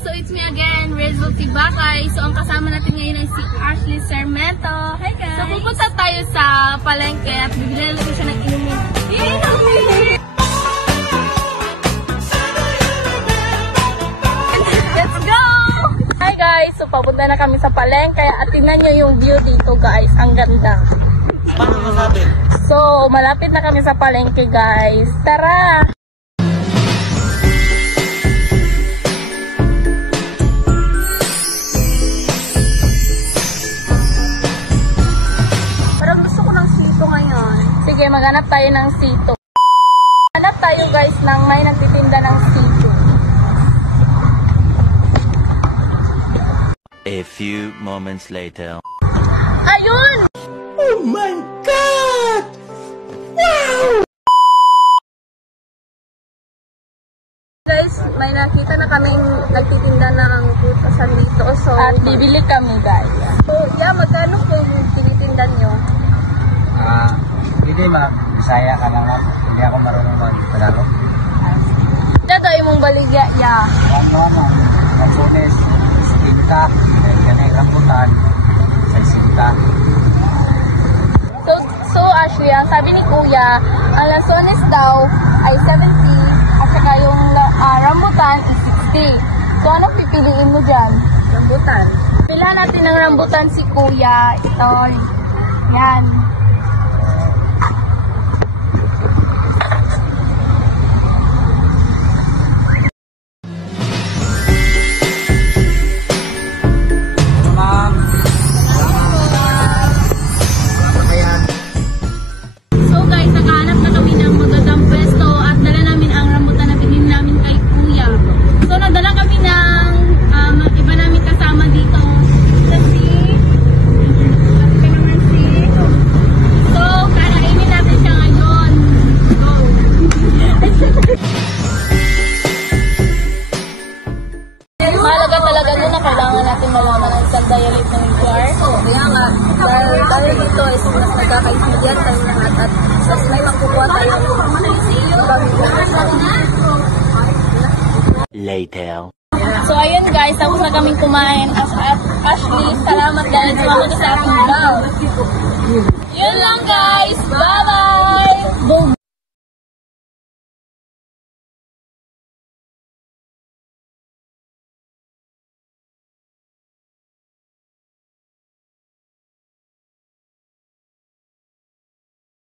So it's me again, Rizal Tibakay. So ang kasama natin ngayon ay si Ashley Sarmento. Hi guys! So pupunta tayo sa palengke at bibili natin siya ng inumin. Let's go! Hi guys! So papunta na kami sa palengke at tingnan nyo yung view dito guys. Ang ganda. Paano masabi? So malapit na kami sa palengke guys. Tara! Sige, maghanap tayo ng sito. Hanap tayo guys ng may nagtitinda ng sito. A few moments later. Ayun! Oh my God! Wow! Guys, may nakita na kaming nagtitinda ng putasan dito. So, at bibili kami guys. So, yeah, magkano po yung tinitinda nyo? Hindi ma, Bisaya ka naman. Hindi ako marunong mag-Tagalog. Dito yung baligya, yeah. Ano, Antunes, Sinta, Ganay Rambutan, Sinta. So Ashley, ang sabi ni Kuya, ang Lanzones daw ay 70 at saka yung rambutan is 60. So ano pipiliin mo dyan? Rambutan. Pila natin ng rambutan si Kuya. Ito, yan. Kailangan natin malaman ang isang dialect ng UR. Kaya nga, dahil dito is mas nagkakaintindihan tayo lahat at mas may makukuha tayo Later. So ayun guys, tapos na kaming kumain. Ashley, salamat dahil sumama ka sa ating vlog. Yun lang guys, bye bye! Boom!